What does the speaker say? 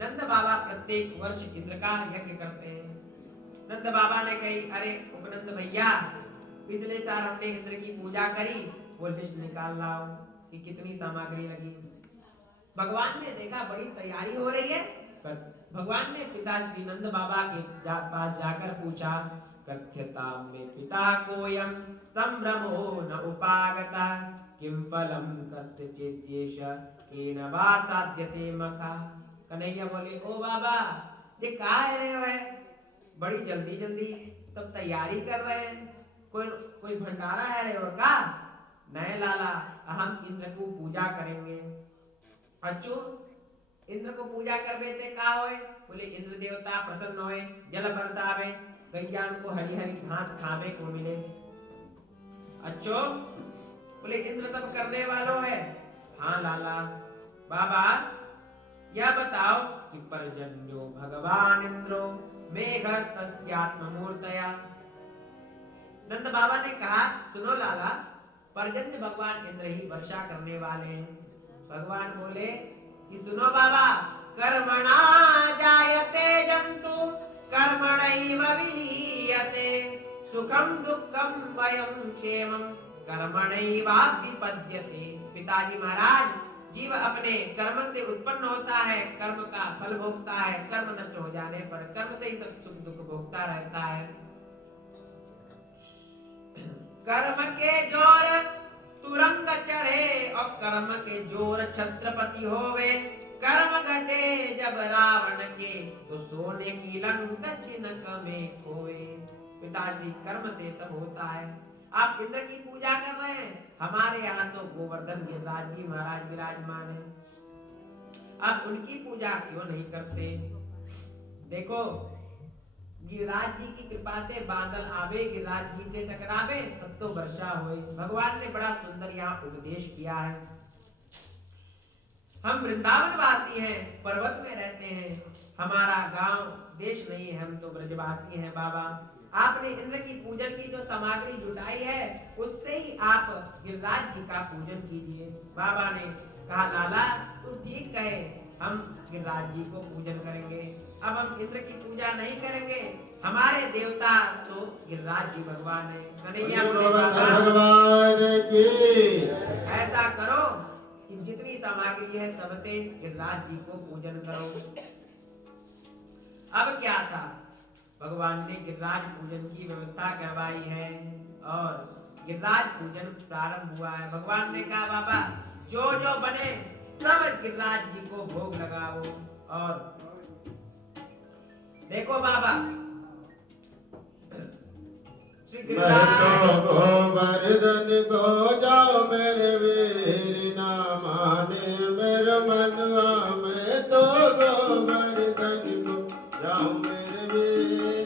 नंद बाबा प्रत्येक वर्ष इंद्र का यज्ञ करते हैं। नंद बाबा ने कही, अरे उपनंद भैया, पिछले साल हमने इंद्र की पूजा करी, वो लिस्ट निकाल लाओ कि कितनी सामग्री लगी। भगवान ने देखा बड़ी तैयारी हो रही है, भगवान ने पिता श्री नंद बाबा के पास जाकर पूछा, कथ्यता में पिता कोयम संभ्रमो न उपागता, किम फलम कस्य चेत्येष केन वा साध्यते मखा। कन्हैया बोले, ओ बाबा, ये कहा रहे हो है, बड़ी जल्दी जल्दी सब तैयारी कर रहे हैं, कोई भंडारा है रे और का? नए लाला, हम इंद्र को पूजा करेंगे। अच्छो, इंद्र को पूजा करबे ते का होए? बोले, इंद्र देवता प्रसन्न होए, जल बरसावे, गैयान को हरी हरी घास खावे को मिले। अच्छो, बोले इंद्र सब करने वालों है। हाँ लाला। बाबा यह बताओ कि पर्जन्यो भगवान इंद्रो मेघस्तस्यात्ममूर्तया। नंद बाबा ने कहा, सुनो लाला, पर्जन्य भगवान इंद्र ही वर्षा करने वाले हैं। भगवान बोले कि सुनो बाबा, कर्मणा जायते जंतु कर्मणैव विलीयते, सुखम दुःखम भयं क्षेमं कर्मणैवाभिपद्यते। पिताजी महाराज, जीव अपने कर्म से उत्पन्न होता है, कर्म का फल भोगता है, कर्म नष्ट हो जाने पर कर्म से ही सब सुख दुख भोगता रहता है। कर्म के जोर तुरंग चढ़े और कर्म के जोर छत्रपति होवे, कर्म घटे जब रावण के तो सोने की लंक छिनक में खोए। पिताश्री, कर्म से सब होता है। आप इंद्र की पूजा कर रहे हैं, हमारे यहाँ तो गोवर्धन गिरिराज जी महाराज विराजमान है, आप उनकी पूजा क्यों नहीं करते? देखो, गिरिराज जी की कृपा से बादल आवे, गिरिराज जी से टकरावे, तब तो वर्षा होए। भगवान ने बड़ा सुंदर यहाँ उपदेश किया है। हम वृंदावन वासी हैं, पर्वत में रहते हैं, हमारा गांव देश नहीं है, हम तो ब्रजवासी हैं। बाबा, आपने इंद्र की पूजन की जो सामग्री जुटाई है, उससे ही आप गिरिराज जी का पूजन कीजिए। बाबा ने कहा, लाला तुम ठीक कहे, हम गिरिराज जी को पूजन करेंगे। अब हम इंद्र की पूजा नहीं करेंगे, हमारे देवता तो गिरिराज जी भगवान है। कन्हैया भगवान की ऐसा करो कि जितनी सामग्री है सबसे गिरिराज जी को पूजन करो। अब क्या था, भगवान ने गिरिराज पूजन की व्यवस्था करवाई है और गिरिराज पूजन प्रारंभ हुआ है। भगवान ने कहा, बाबा जो जो बने सब गिरिराज जी को भोग लगाओ। और देखो बाबा, गोवर्धन को जाओ मेरे वीर ना माने मेरे मनवा में, तो गोवर्धन को जाओ मेरे वीर